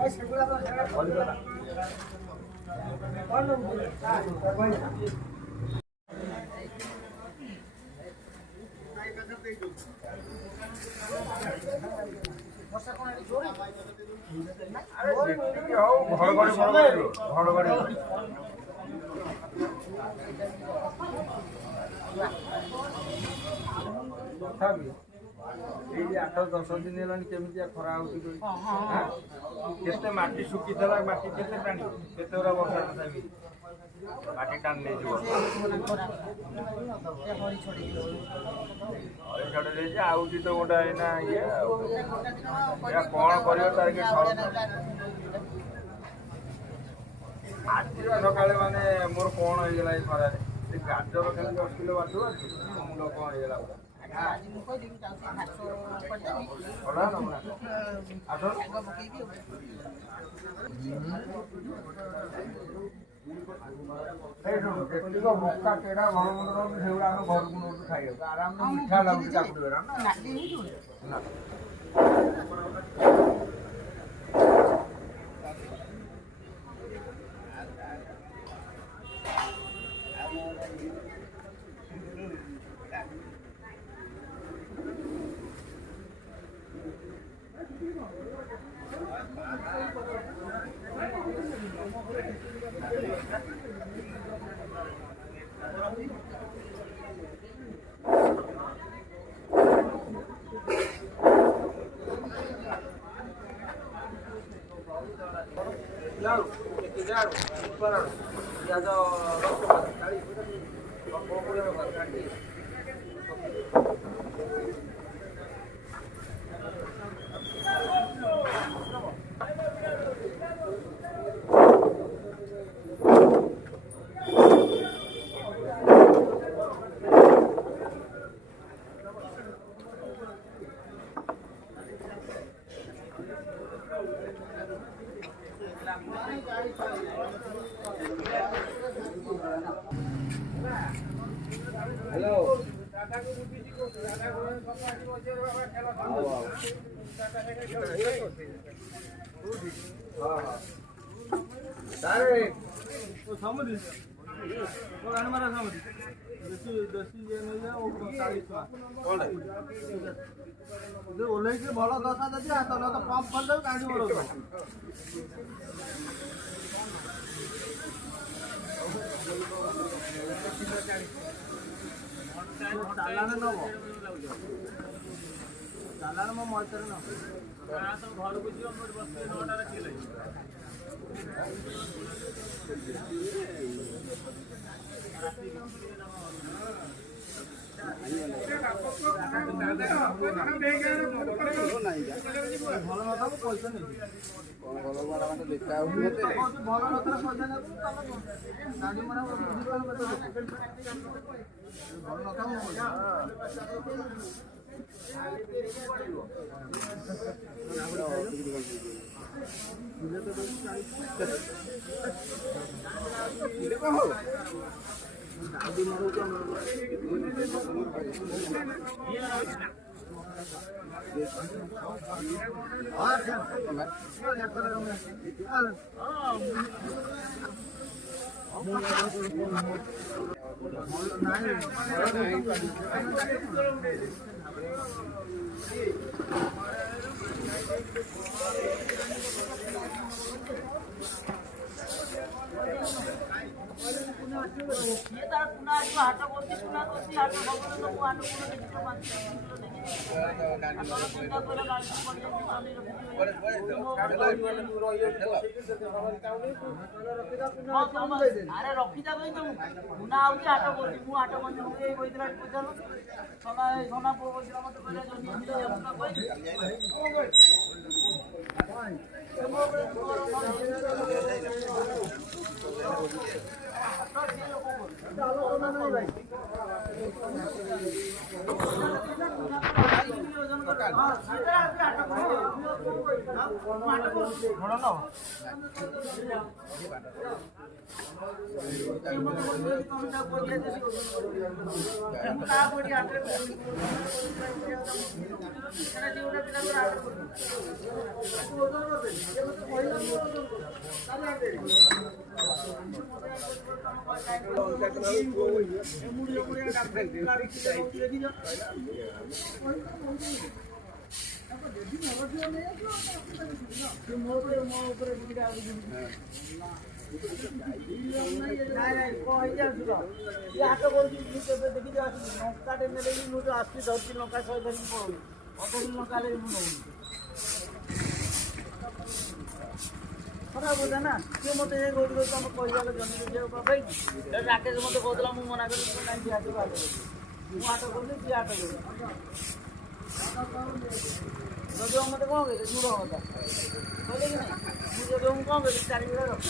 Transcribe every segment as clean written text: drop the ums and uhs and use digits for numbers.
ये 8-10 दिन है केमी खरा होते माटी शुखीला माटी के टाणी के वर्षा तथापि माटी टाण नहीं आउची तो गोटा ना ये कौन कर आज सका माने मोर कौन हो खरार गाजर खाली 10 किलो बांधु मुंड कौन हो मक्का केड़ा घर मुंडर से घर को खाई आराम मीठा लगे हेलो ओल्हे भल दशा जदि आस न तो पंप खोल गाड़ी मोड़ चालान नब चालान मो मर्चर न घर को जी बस 9टार किए भल नथा पैसा नहीं भल देखा भल नथा पैसा गाड़ी मना भल नथा गाड़ी अरे रखी जा मुना आउची हाट बोली मु हाट बंद होई बोइतला पचार सोना पो बोइतला मत कहले କଥା ବୁଝା ନା ସିଏ ମତେ ଏ କହୁଥିଲେ ତମେ କହିବାକୁ ଜମି ବୁଝିବାକୁ ଭାଇ ରାକେଶ ମତେ କହୁଥିଲା ମୁଁ ମନା କଲି କାହିଁ ସିଏ ହାଟ ମୁଁ ହାଟ କରୁଛି ସିଏ ହାଟ କରୁଛି ଯଦି ମତେ କଣ କହିଲେ ଦୂର କଥା କହିଲେ କି ନାହିଁ ମୁଁ ଯଦି ମୁଁ କଣ କହିଲି 4 ବିঘା ରଖ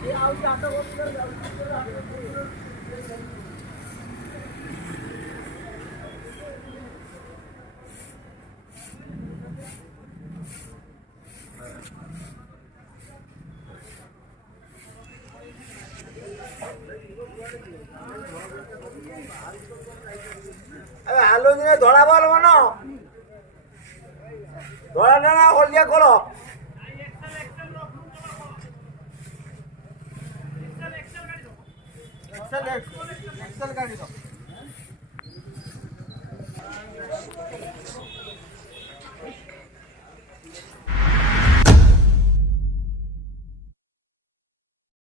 ସିଏ ଆଉ ହାଟ କରୁଛି ହାଲୋଜିନେ ଧଳା ବଲ ମନ ଧଳା ନା ହଳଦିଆ ଖୋଳ ଏକ୍ସେଲ ଗାଡି